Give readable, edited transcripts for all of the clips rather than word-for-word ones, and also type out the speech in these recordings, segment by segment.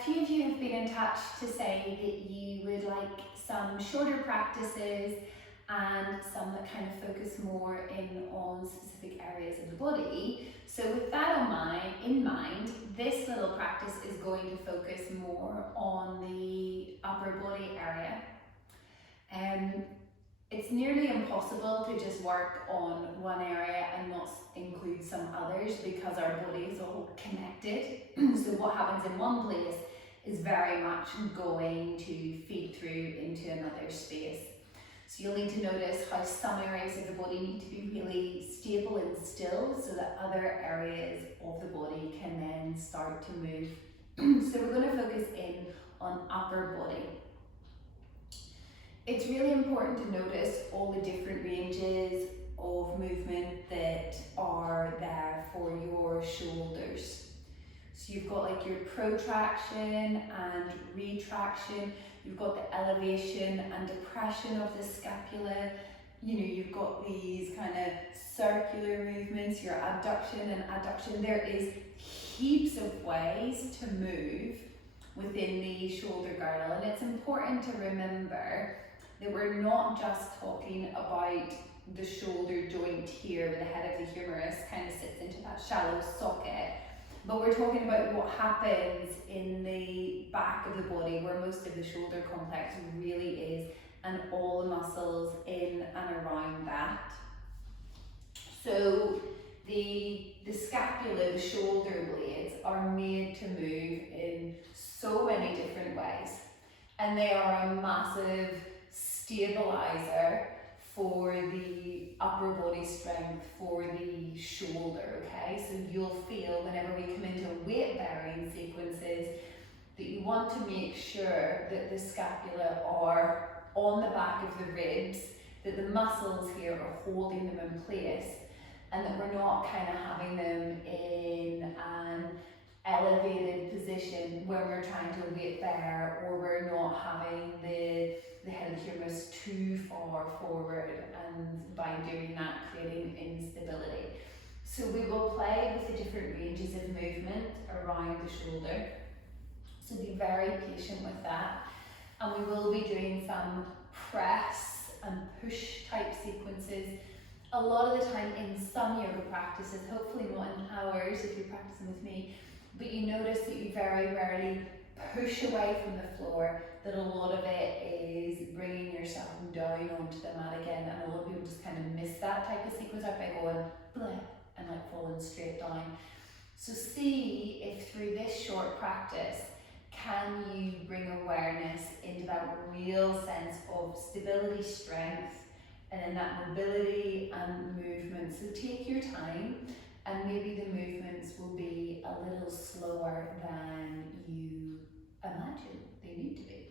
A few of you have been in touch to say that you would like some shorter practices and some that kind of focus more in on specific areas of the body. So with that in mind, this little practice is going to focus more on the upper body area. It's nearly impossible to just work on one area and not include some others because our body is all connected. So what happens in one place is very much going to feed through into another space. So you'll need to notice how some areas of the body need to be really stable and still so that other areas of the body can then start to move. So we're going to focus in on upper body. It's really important to notice all the different ranges of movement that are there for your shoulders. So you've got like your protraction and retraction, you've got the elevation and depression of the scapula, you've got these kind of circular movements, your abduction and adduction. There is heaps of ways to move within the shoulder girdle, and it's important to remember that we're not just talking about the shoulder joint here where the head of the humerus kind of sits into that shallow socket, but we're talking about what happens in the back of the body where most of the shoulder complex really is, and all the muscles in and around that. So the scapula, the shoulder blades, are made to move in so many different ways, and they are a massive stabilizer for the upper body strength for the shoulder, okay? So you'll feel whenever we come into weight bearing sequences that you want to make sure that the scapula are on the back of the ribs, that the muscles here are holding them in place, and that we're not kind of having them in an elevated position where we're trying to weight bear, or we're not having the head of the humerus too far forward, and by doing that creating instability. So we will play with the different ranges of movement around the shoulder, so be very patient with that. And we will be doing some press and push type sequences a lot of the time in some yoga practices, hopefully not in ours if you're practicing with me, but you notice that you very rarely push away from the floor, that a lot of it is bringing yourself down onto the mat again, and a lot of people just kind of miss that type of sequence out by going bleh and like falling straight down. So see if through this short practice can you bring awareness into that real sense of stability, strength, and in that mobility and movement. So take your time, and maybe the movements will be a little slower than you imagine they need to be.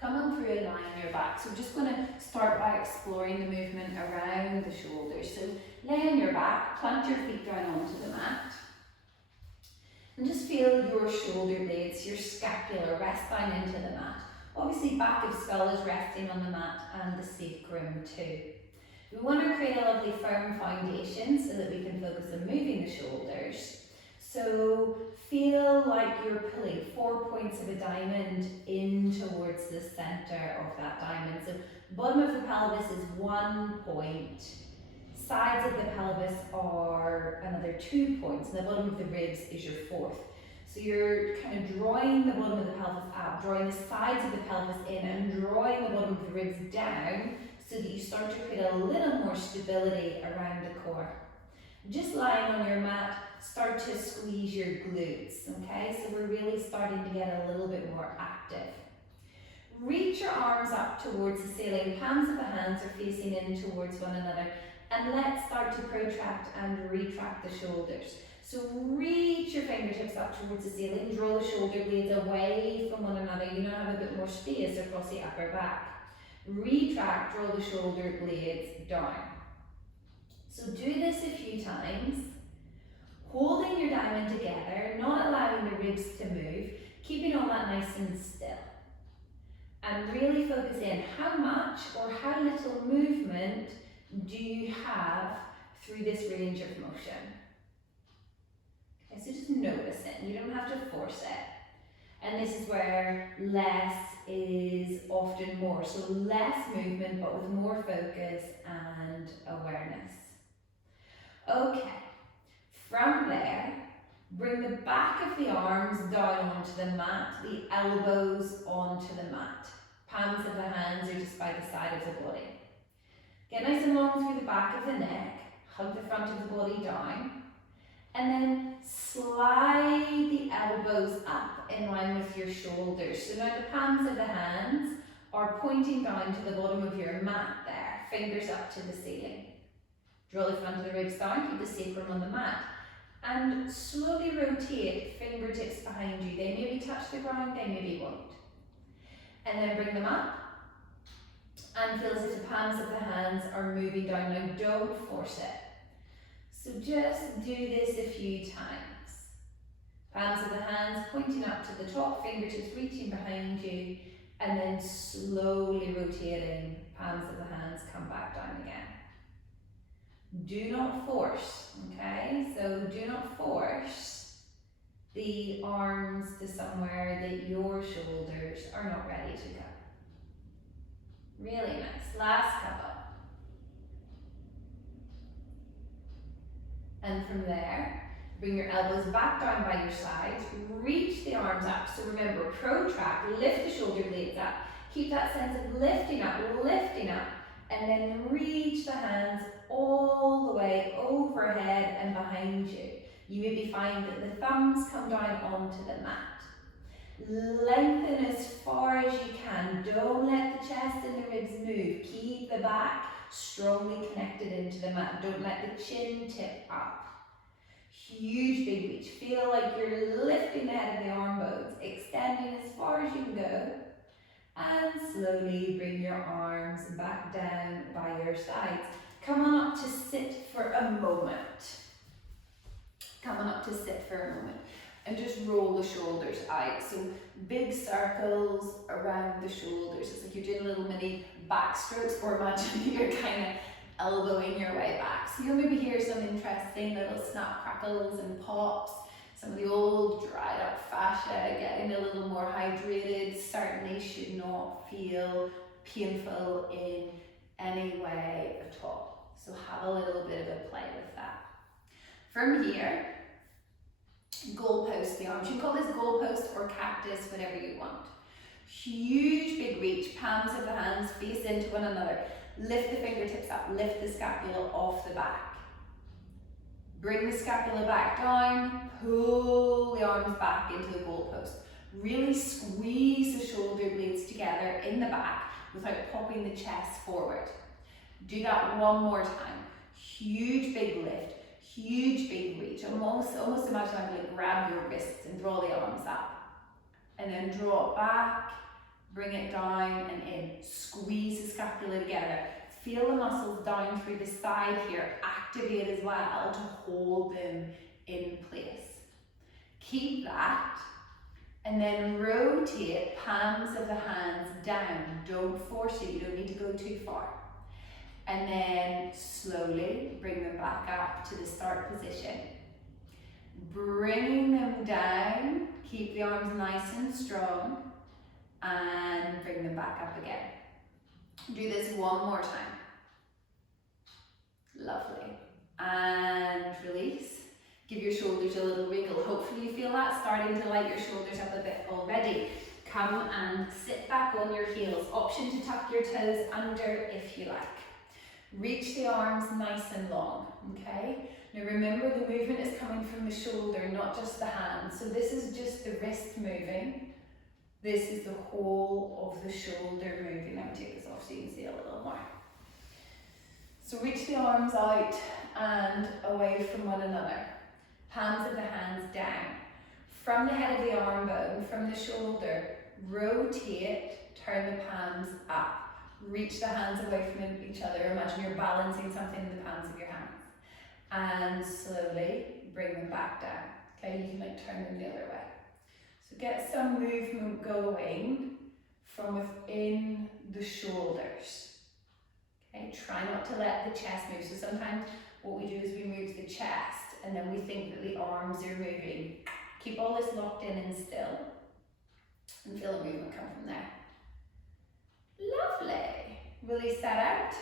Come on through and lie on your back. So we're just going to start by exploring the movement around the shoulders. So lay on your back, plant your feet down onto the mat, and just feel your shoulder blades, your scapula rest down into the mat. Obviously back of skull is resting on the mat, and the sacrum too. We want to create a lovely firm foundation so that we can focus on moving the shoulders. So feel like you're pulling 4 points of a diamond in towards the center of that diamond. So bottom of the pelvis is 1 point, sides of the pelvis are another 2 points, and the bottom of the ribs is your 4th. So you're kind of drawing the bottom of the pelvis up, drawing the sides of the pelvis in, and drawing the bottom of the ribs down so that you start to create a little more stability around the core. Just lying on your mat, start to squeeze your glutes, okay? So we're really starting to get a little bit more active. Reach your arms up towards the ceiling, palms of the hands are facing in towards one another, and let's start to protract and retract the shoulders. So reach your fingertips up towards the ceiling, draw the shoulder blades away from one another. You now have a bit more space across the upper back. Retract, draw the shoulder blades down. So do this a few times, holding your diamond together, not allowing the ribs to move, keeping all that nice and still. And really focus in how much or how little movement do you have through this range of motion. Okay, so just notice it, you don't have to force it. And this is where less is often more. So less movement, but with more focus and awareness. Okay, from there, bring the back of the arms down onto the mat, the elbows onto the mat. Palms of the hands are just by the side of the body. Get nice and long through the back of the neck, hug the front of the body down, and then slide the elbows up in line with your shoulders. So now the palms of the hands are pointing down to the bottom of your mat there, fingers up to the ceiling. Draw the front of the ribs down, keep the sacrum on the mat, and slowly rotate fingertips behind you. They maybe touch the ground, they maybe won't. And then bring them up, and feel as if the palms of the hands are moving down. Now don't force it. So just do this a few times. Palms of the hands pointing up to the top, fingertips reaching behind you, and then slowly rotating, palms of the hands come back down again. Do not force, okay? So do not force the arms to somewhere that your shoulders are not ready to go. Really nice. Last couple. And from there, bring your elbows back down by your sides, reach the arms up. So remember, protract, lift the shoulder blades up. Keep that sense of lifting up, and then reach the hands all the way overhead and behind you. You maybe find that the thumbs come down onto the mat. Lengthen as far as you can. Don't let the chest and the ribs move. Keep the back strongly connected into the mat. Don't let the chin tip up. Huge big reach. Feel like you're lifting the head of the arm bones, extending as far as you can go. And slowly bring your arms back down by your sides. Come on up to sit for a moment. Come on up to sit for a moment. And just roll the shoulders out. So big circles around the shoulders. It's like you're doing little mini back strokes, or imagine you're kind of elbowing your way back. So you'll maybe hear some interesting little snap crackles and pops. Some of the old dried up fascia getting a little more hydrated. Certainly should not feel painful in any way at all. So have a little bit of a play with that. From here, goalpost the arms. You can call this goalpost or cactus, whatever you want. Huge big reach, palms of the hands face into one another. Lift the fingertips up, lift the scapula off the back. Bring the scapula back down, pull the arms back into the goalpost. Really squeeze the shoulder blades together in the back without popping the chest forward. Do that one more time. Huge big lift, huge big reach. Almost imagine I'm going to grab your wrists and draw the arms up. And then draw it back, bring it down and in. Squeeze the scapula together. Feel the muscles down through the side here. Activate as well to hold them in place. Keep that. And then rotate palms of the hands down. Don't force it. You don't need to go too far. And then slowly bring them back up to the start position. Bringing them down. Keep the arms nice and strong. And bring them back up again. Do this one more time. Lovely. And release. Give your shoulders a little wriggle. Hopefully you feel that starting to light your shoulders up a bit already. Come and sit back on your heels. Option to tuck your toes under if you like. Reach the arms nice and long, okay? Now remember, the movement is coming from the shoulder, not just the hand. So this is just the wrist moving. This is the whole of the shoulder moving. Let me take this off so you can see a little more. So reach the arms out and away from one another. Palms of the hands down. From the head of the arm bone, from the shoulder, rotate, turn the palms up. Reach the hands away from each other. Imagine you're balancing something in the palms of your hands. And slowly bring them back down. Okay, you can like turn them the other way. So get some movement going from within the shoulders. Okay, try not to let the chest move. So sometimes what we do is we move the chest and then we think that the arms are moving. Keep all this locked in and still. And feel the movement come from there. Lovely. Release that out.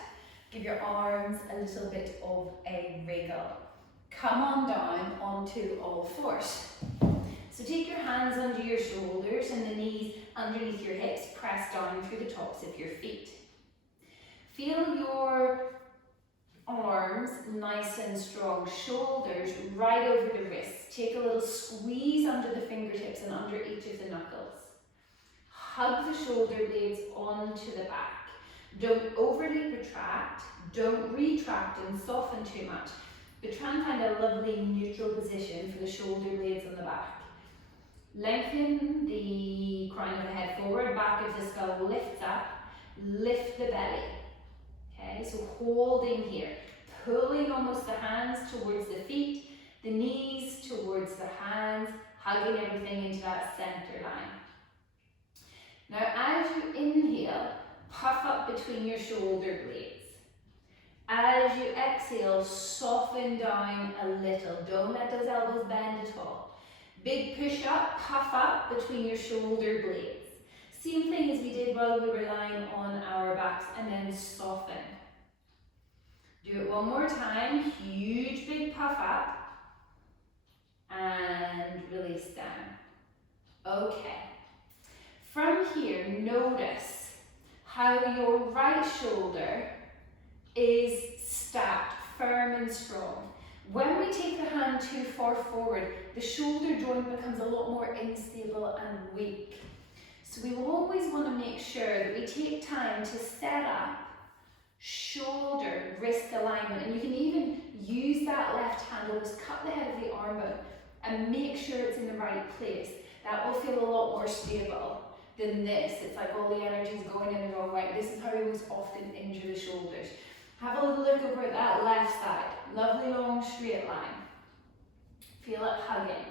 Give your arms a little bit of a wriggle. Come on down onto all fours. So take your hands under your shoulders and the knees underneath your hips. Press down through the tops of your feet. Feel your arms nice and strong. Shoulders right over the wrists. Take a little squeeze under the fingertips and under each of the knuckles. Hug the shoulder blades onto the back. Don't overly protract. Don't retract and soften too much. But try and find a lovely neutral position for the shoulder blades on the back. Lengthen the crown of the head forward, back of the skull lifts up, lift the belly. Okay, so holding here, pulling almost the hands towards the feet, the knees towards the hands, hugging everything into that center line. Now as you inhale, puff up between your shoulder blades. As you exhale, soften down a little. Don't let those elbows bend at all. Big push up, puff up between your shoulder blades. Same thing as we did while we were lying on our backs, and then soften. Do it one more time. Huge big puff up and release down. Okay. From here, notice how your right shoulder is stacked, firm and strong. When we take the hand too far forward, the shoulder joint becomes a lot more unstable and weak. So we will always want to make sure that we take time to set up shoulder, wrist alignment, and you can even use that left hand, almost cut the head of the arm bone and make sure it's in the right place. That will feel a lot more stable than this. It's like all the energy is going in the wrong way. This is how we most often injure the shoulders. Have a little look over at that left side. Lovely long straight line. Feel it hugging.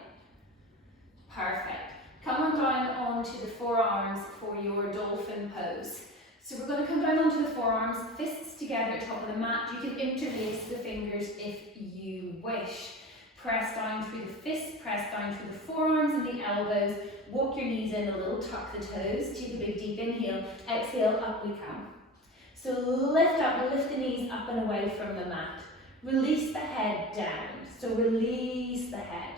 Perfect. Come on down onto the forearms for your dolphin pose. So we're going to come down onto the forearms, fists together at the top of the mat. You can interlace the fingers if you wish. Press down through the fists, press down through the forearms and the elbows. Walk your knees in a little, tuck the toes. Take a big deep inhale. Exhale, up we come. So lift up, lift the knees up and away from the mat. Release the head down. So release the head.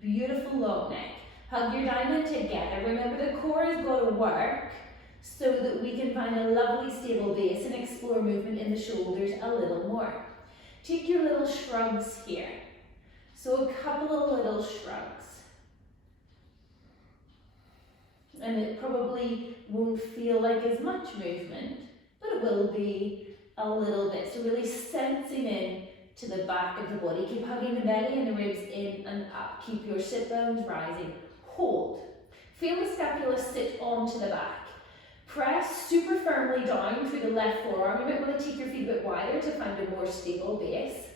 Beautiful long neck. Hug your diamond together. Remember the core has got to work so that we can find a lovely stable base and explore movement in the shoulders a little more. Take your little shrugs here. So a couple of little shrugs. And it probably won't feel like as much movement, but it will be a little bit. So really sensing in to the back of the body. Keep hugging the belly and the ribs in and up. Keep your sit bones rising. Hold. Feel the scapula sit onto the back. Press super firmly down through the left forearm. You might want to take your feet a bit wider to find a more stable base.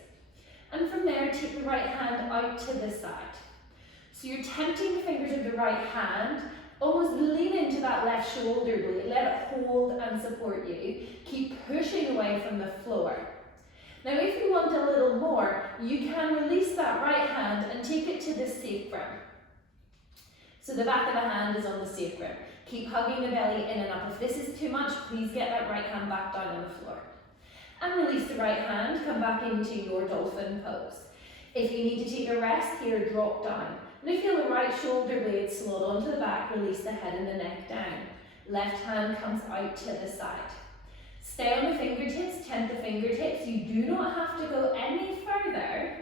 And from there, take the right hand out to the side. So you're tempting the fingers of the right hand. Almost lean into that left shoulder blade. Let it hold and support you. Keep pushing away from the floor. Now if you want a little more, you can release that right hand and take it to the sacrum. So the back of the hand is on the sacrum. Keep hugging the belly in and up. If this is too much, please get that right hand back down on the floor. And release the right hand, come back into your dolphin pose. If you need to take a rest here, drop down. Now feel the right shoulder blade slot onto the back, release the head and the neck down. Left hand comes out to the side. Stay on the fingertips, tent the fingertips. You do not have to go any further,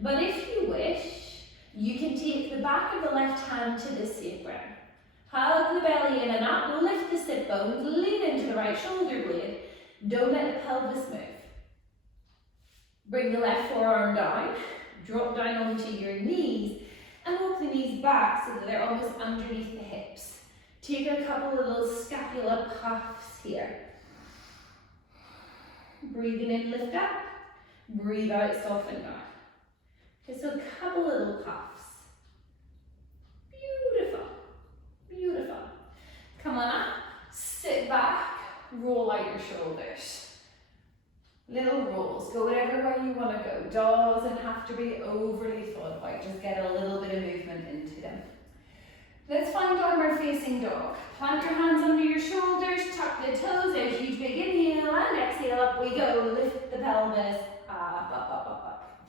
but if you wish, you can take the back of the left hand to the sacrum. Hug the belly in and up, lift the sit bones, lean into the right shoulder blade. Don't let the pelvis move. Bring the left forearm down, drop down onto your knees, and walk the knees back so that they're almost underneath the hips. Take a couple of little scapula puffs here. Breathing in, lift up. Breathe out, soften down. Okay, so a couple little puffs. Beautiful, beautiful. Come on up, sit back, roll out your shoulders. Little rolls, go whatever way you want to go. Doesn't have to be overly thought about, just get a little bit of movement into them. Let's find downward facing dog. Plant your hands under your shoulders, tuck the toes, a huge big inhale and exhale, up we go. Lift the pelvis, up, up, up, up, up.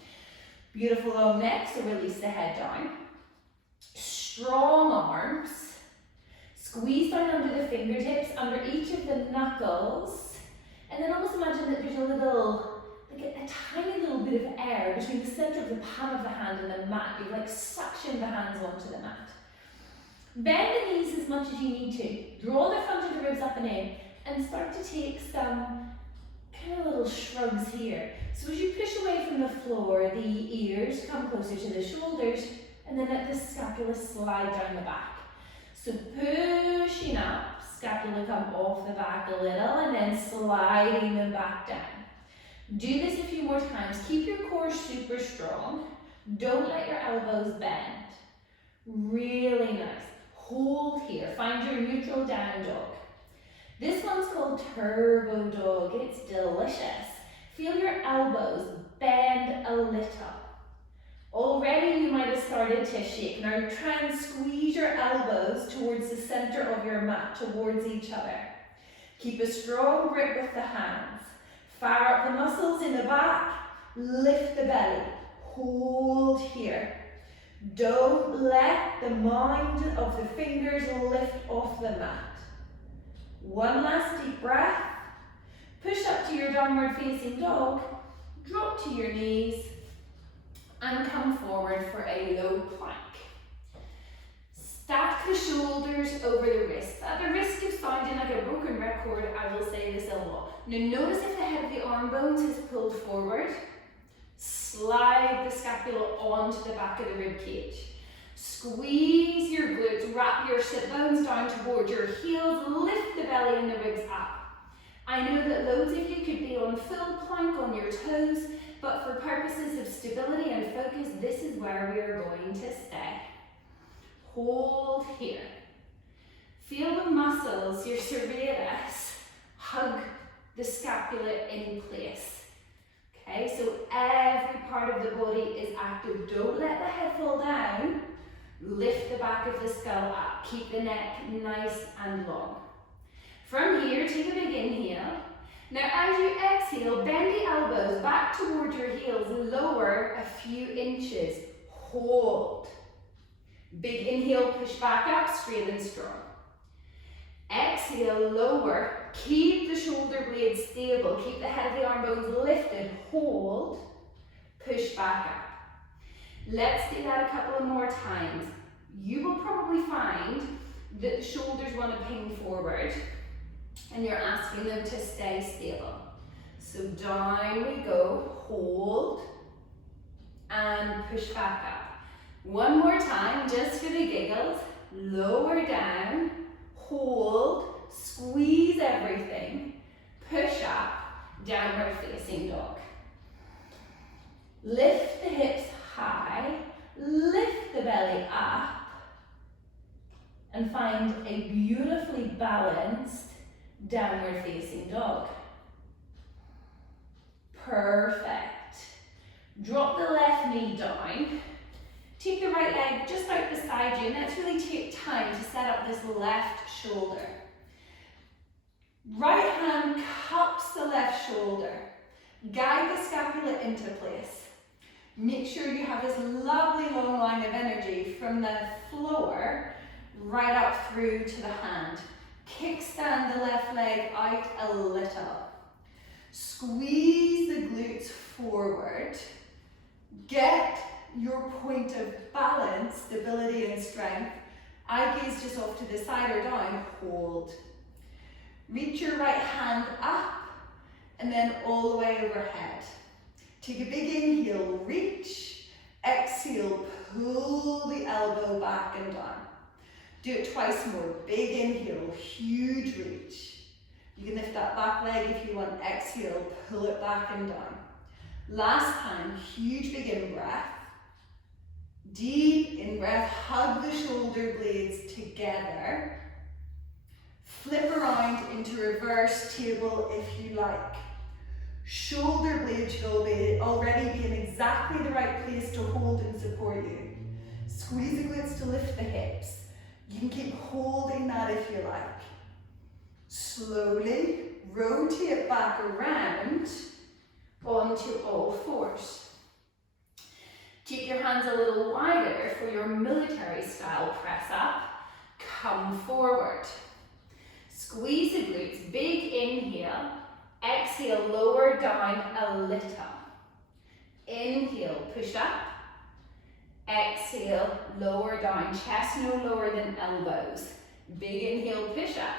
Beautiful long neck, so release the head down. Strong arms. Squeeze down under the fingertips, under each of the knuckles. And then almost imagine that there's a little, like a tiny little bit of air between the center of the palm of the hand and the mat. You like suction the hands onto the mat. Bend the knees as much as you need to. Draw the front of the ribs up and in, and start to take some kind of little shrugs here. So as you push away from the floor, the ears come closer to the shoulders, and then let the scapula slide down the back. So pushing up, scapula come off the back a little, and then sliding them back down. Do this a few more times. Keep your core super strong. Don't let your elbows bend. Really nice. Hold here. Find your neutral down dog. This one's called turbo dog. It's delicious. Feel your elbows bend a little. Already you might have started to shake. Now try and squeeze your elbows towards the center of your mat, towards each other. Keep a strong grip with the hands. Fire up the muscles in the back. Lift the belly. Hold here. Don't let the mind of the fingers lift off the mat. One last deep breath. Push up to your downward facing dog. Drop to your knees. And come forward for a low plank. Stack the shoulders over the wrists. At the risk of sounding like a broken record, I will say this a lot. Now notice if the head of the arm bones is pulled forward. Slide the scapula onto the back of the rib cage. Squeeze your glutes, wrap your sit bones down towards your heels, lift the belly and the ribs up. I know that loads of you could be on full plank on your toes, but for purposes of stability and focus, this is where we are going to stay. Hold here. Feel the muscles, your serratus, hug the scapula in place. Okay, so every part of the body is active. Don't let the head fall down. Lift the back of the skull up. Keep the neck nice and long. From here, take a big inhale. Now as you exhale, bend the elbows back towards your heels, lower a few inches. Hold. Big inhale, push back up, straight and strong. Exhale, lower. Keep the shoulder blades stable. Keep the head of the arm bones lifted. Hold. Push back up. Let's do that a couple of more times. You will probably find that the shoulders want to ping forward and you're asking them to stay stable. So down we go. Hold and push back up. One more time, just for the giggles. Lower down. Hold. Squeeze everything, push up, downward facing dog. Lift the hips high, lift the belly up, and find a beautifully balanced downward facing dog. Perfect. Drop the left knee down. Take the right leg just out beside you, and let's really take time to set up this left shoulder. Right hand cups the left shoulder. Guide the scapula into place. Make sure you have this lovely long line of energy from the floor right up through to the hand. Kickstand the left leg out a little. Squeeze the glutes forward. Get your point of balance, stability and strength. Eye gaze just off to the side or down. Hold. Reach your right hand up and then all the way overhead. Take a big inhale, reach. Exhale, pull the elbow back and down. Do it twice more. Big inhale, huge reach. You can lift that back leg if you want. Exhale, pull it back and down. Last time, huge big in-breath. Deep in-breath, hug the shoulder blades together. Flip around into reverse table if you like. Shoulder blades should already be in exactly the right place to hold and support you. Squeeze the glutes to lift the hips. You can keep holding that if you like. Slowly rotate back around onto all fours. Keep your hands a little wider for your military style press up. Come forward. Squeeze the glutes, big inhale. Exhale, lower down a little. Inhale, push up. Exhale, lower down, chest no lower than elbows. Big inhale, push up.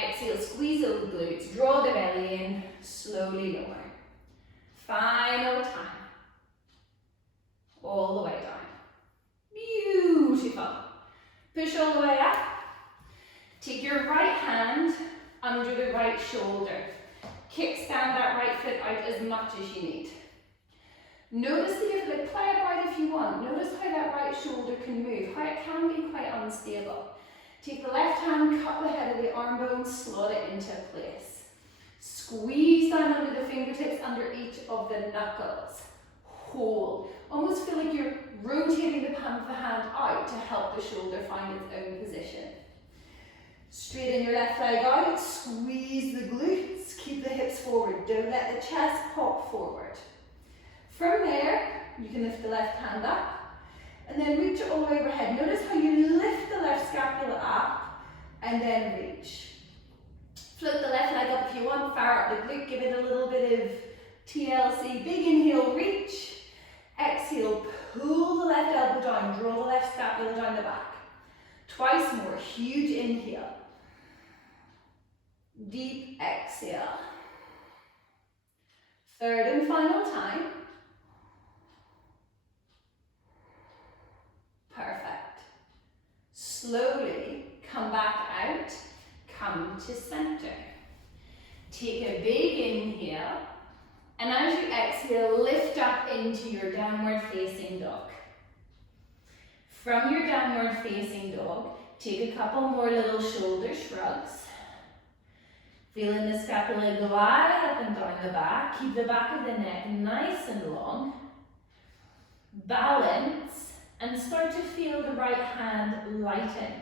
Exhale, squeeze those glutes, draw the belly in, slowly lower. Final time. All the way down. Beautiful. Push all the way up. Take your right hand under the right shoulder. Kickstand that right foot out as much as you need. Notice the foot, play it right if you want. Notice how that right shoulder can move, how it can be quite unstable. Take the left hand, cup the head of the arm bone, slot it into place. Squeeze down under the fingertips, under each of the knuckles. Hold. Almost feel like you're rotating the palm of the hand out to help the shoulder find its own position. Straighten your left leg out, squeeze the glutes, keep the hips forward. Don't let the chest pop forward. From there, you can lift the left hand up and then reach it all the way overhead. Notice how you lift the left scapula up and then reach. Float the left leg up if you want, fire up the glute, give it a little bit of TLC. Big inhale, reach. Exhale, pull the left elbow down, draw the left scapula down the back. Twice more, huge inhale. Deep exhale. Third and final time. Perfect. Slowly come back out, come to center. Take a big inhale, and as you exhale, lift up into your downward facing dog. From your downward facing dog, take a couple more little shoulder shrugs. Feeling the scapula glide up and down the back. Keep the back of the neck nice and long. Balance and start to feel the right hand lighten.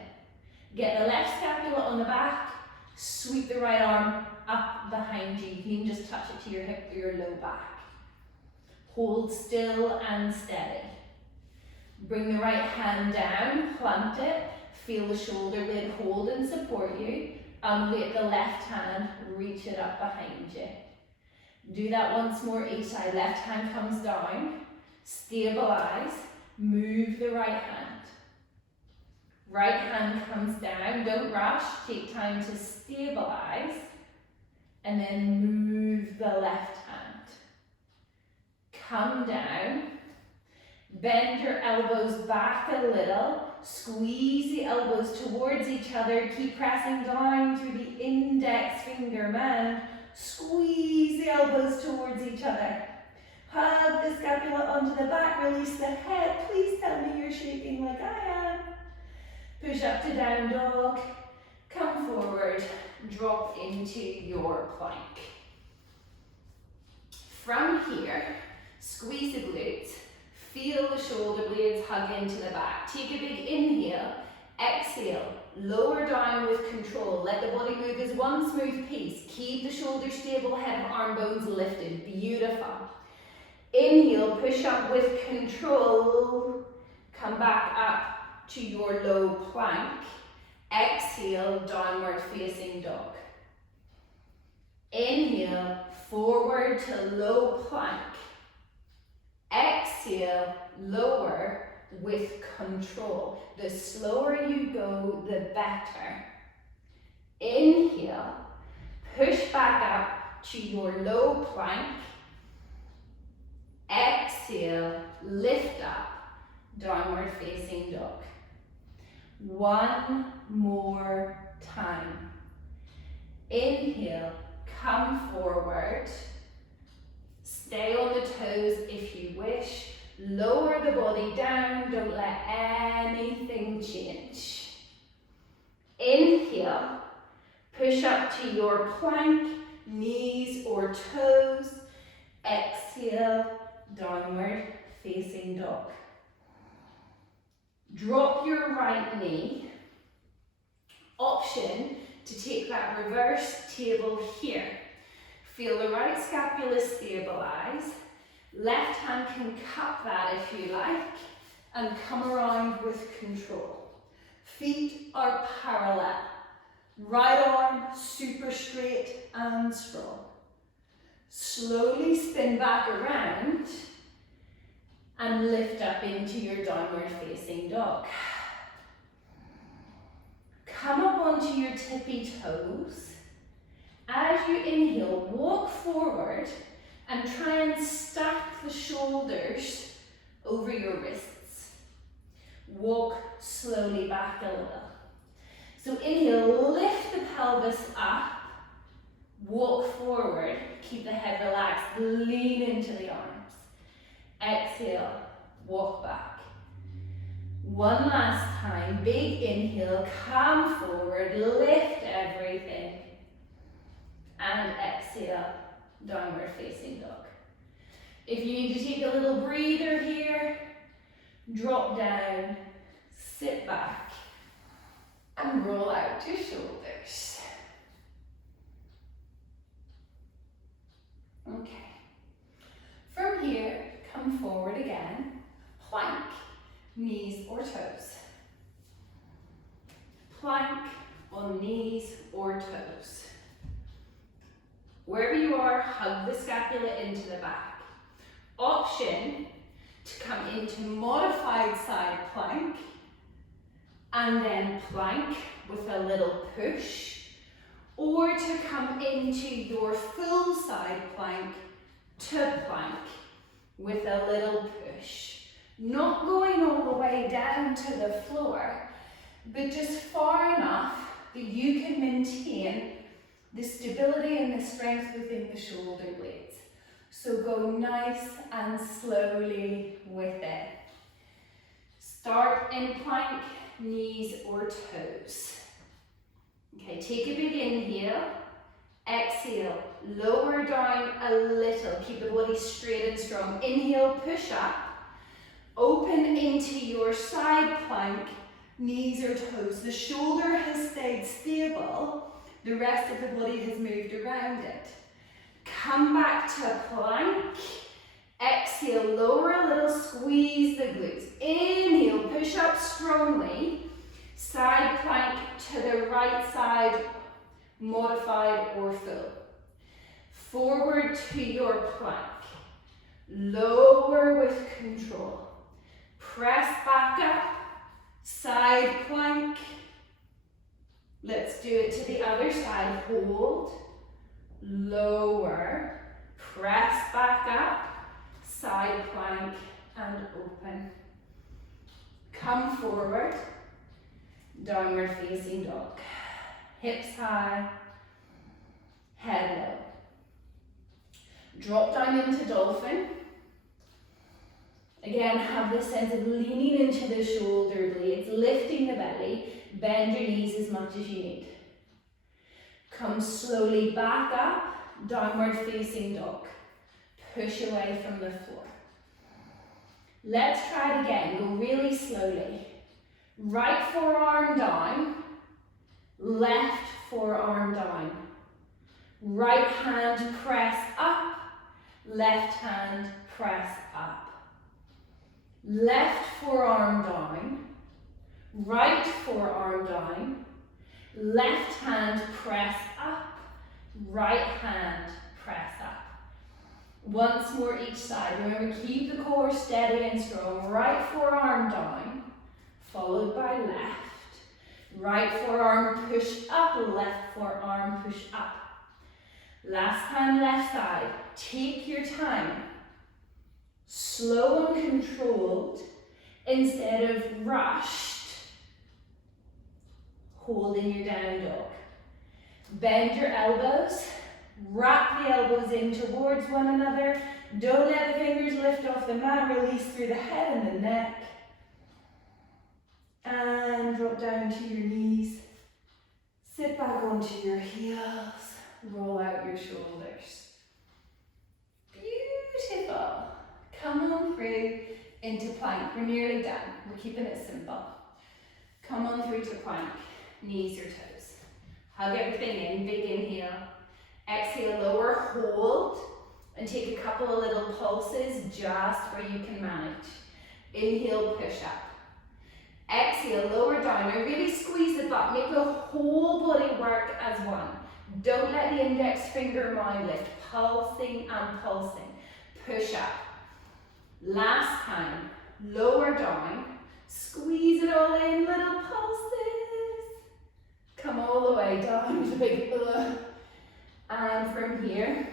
Get the left scapula on the back. Sweep the right arm up behind you. You can even just touch it to your hip or your low back. Hold still and steady. Bring the right hand down, plant it. Feel the shoulder blade hold and support you. Ungate the left hand, reach it up behind you. Do that once more each side. Left hand comes down, stabilize, move the right hand. Right hand comes down, don't rush, take time to stabilize, and then move the left hand. Come down, bend your elbows back a little, squeeze the elbows towards each other, keep pressing down through the index finger band, squeeze the elbows towards each other. Hug the scapula onto the back, release the head. Please tell me you're shaking like I am. Push up to down dog, come forward, drop into your plank. From here, squeeze the glutes. Feel the shoulder blades hug into the back. Take a big inhale, exhale, lower down with control. Let the body move as one smooth piece. Keep the shoulders stable, head and arm bones lifted. Beautiful. Inhale, push up with control. Come back up to your low plank. Exhale, downward facing dog. Inhale, forward to low plank. Exhale, lower with control. The slower you go, the better. Inhale, push back up to your low plank. Exhale, lift up, downward facing dog. One more time. Inhale, come forward. Stay on the toes if you wish. Lower the body down, don't let anything change. Inhale, push up to your plank, knees or toes. Exhale, downward facing dog. Drop your right knee, Option to take that reverse table here. Feel the right scapula stabilise. Left hand can cup that if you like and come around with control. Feet are parallel. Right arm super straight and strong. Slowly spin back around and lift up into your downward facing dog. Come up onto your tippy toes. As you inhale, walk forward and try and stack the shoulders over your wrists. Walk slowly back a little. So inhale, lift the pelvis up, walk forward, keep the head relaxed, lean into the arms. Exhale, walk back. One last time, big inhale, come forward, lift everything. And exhale, downward facing dog. If you need to take a little breather here, drop down, sit back, and roll out your shoulders. Okay. From here, come forward again, plank, knees or toes. Plank on knees or toes. Wherever you are, hug the scapula into the back. Option to come into modified side plank and then plank with a little push, or to come into your full side plank to plank with a little push. Not going all the way down to the floor, but just far enough that you can maintain the stability and the strength within the shoulder blades. So go nice and slowly with it. Start in plank, knees or toes. Okay, take a big inhale. Exhale, lower down a little. Keep the body straight and strong. Inhale, push up. Open into your side plank, knees or toes. The shoulder has stayed stable. The rest of the body has moved around it. Come back to plank. Exhale, lower a little, squeeze the glutes. Inhale, push up strongly. Side plank to the right side, modified or full. Forward to your plank. Lower with control. Press back up, side plank. Let's do it to the other side. Hold, lower, press back up, side plank and open. Come forward, downward facing dog. Hips high, head low. Drop down into dolphin. Again, have this sense of leaning into the shoulder blades, lifting the belly, bend your knees as much as you need. Come slowly back up, downward facing dog. Push away from the floor. Let's try it again, go really slowly. Right forearm down, left forearm down. Right hand press up, left hand press up. Left forearm down, right forearm down, left hand press up, right hand press up. Once more each side. Remember, keep the core steady and strong. Right forearm down, followed by left. Right forearm push up, left forearm push up. Last time, left side. Take your time. Slow and controlled instead of rushed. Holding your down dog. Bend your elbows. Wrap the elbows in towards one another. Don't let the fingers lift off the mat. Release through the head and the neck. And drop down to your knees. Sit back onto your heels. Roll out your shoulders. Beautiful. Come on through into plank. We're nearly done. We're keeping it simple. Come on through to plank. knees or toes. Hug everything in, big inhale. Exhale, lower, hold, and take a couple of little pulses just where you can manage. Inhale, push up. Exhale, lower down. Now really squeeze the butt. Make the whole body work as one. Don't let the index finger mound lift. Pulsing and pulsing. Push up. Last time. Lower down. Squeeze it all in. Little pulses. Come all the way down to the big ugh. And from here,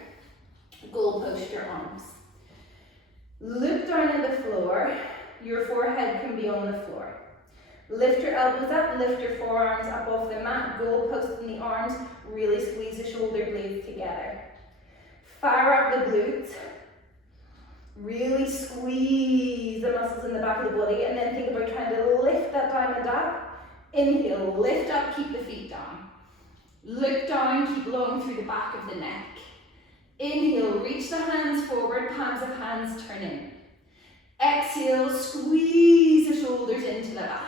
goal post your arms. Look down at the floor. Your forehead can be on the floor. Lift your elbows up, lift your forearms up off the mat, goal post in the arms, really squeeze the shoulder blades together. Fire up the glutes, really squeeze the muscles in the back of the body, and then think about trying to lift that diamond up. Inhale, lift up, keep the feet down. Look down, keep long through the back of the neck. Inhale, reach the hands forward, palms of hands turn in. Exhale, squeeze the shoulders into the back.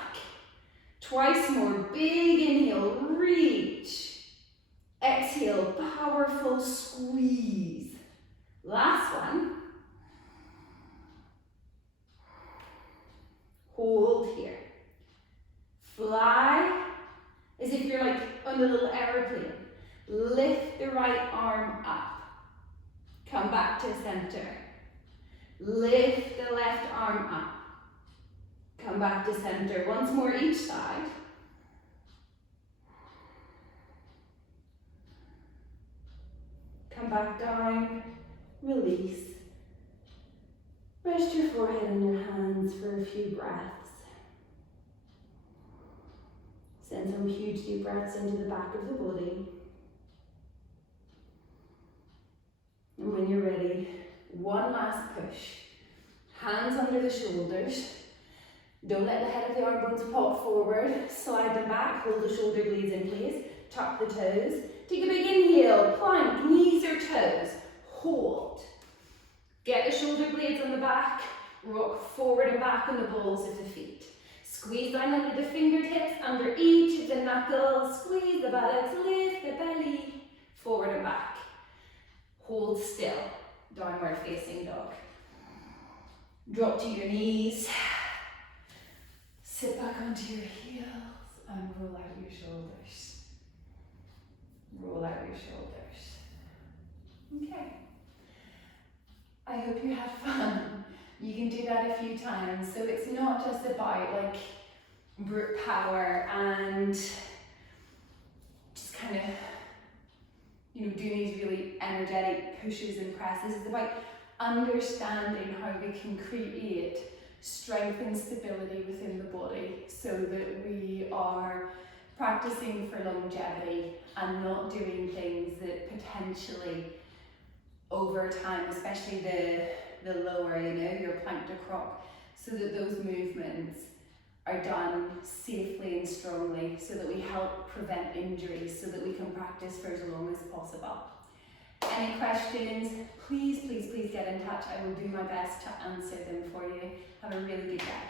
Twice more, big inhale, reach. Exhale, powerful squeeze. Last one. Hold here. Fly as if you're like on a little aeroplane. Lift the right arm up. Come back to center. Lift the left arm up. Come back to center. Once more each side. Come back down. Release. Rest your forehead on your hands for a few breaths. Send some huge deep breaths into the back of the body. And when you're ready, one last push. Hands under the shoulders. Don't let the head of the arm bones pop forward. Slide them back, hold the shoulder blades in place. Tuck the toes. Take a big inhale, plank, knees or toes. Hold. Get the shoulder blades on the back. Rock forward and back on the balls of the feet. Squeeze down under the fingertips, under each of the knuckles. Squeeze the buttocks, lift the belly. Forward and back. Hold still. Downward facing dog. Drop to your knees. Sit back onto your heels and roll out your shoulders. Roll out your shoulders. Okay. I hope you had fun. You can do that a few times. So it's not just about like brute power and just kind of, doing these really energetic pushes and presses. It's about understanding how we can create strength and stability within the body so that we are practicing for longevity and not doing things that potentially over time, especially the lower, your plank to croc, so that those movements are done safely and strongly so that we help prevent injuries, so that we can practice for as long as possible. Any questions, please get in touch. I will do my best to answer them for you. Have a really good day.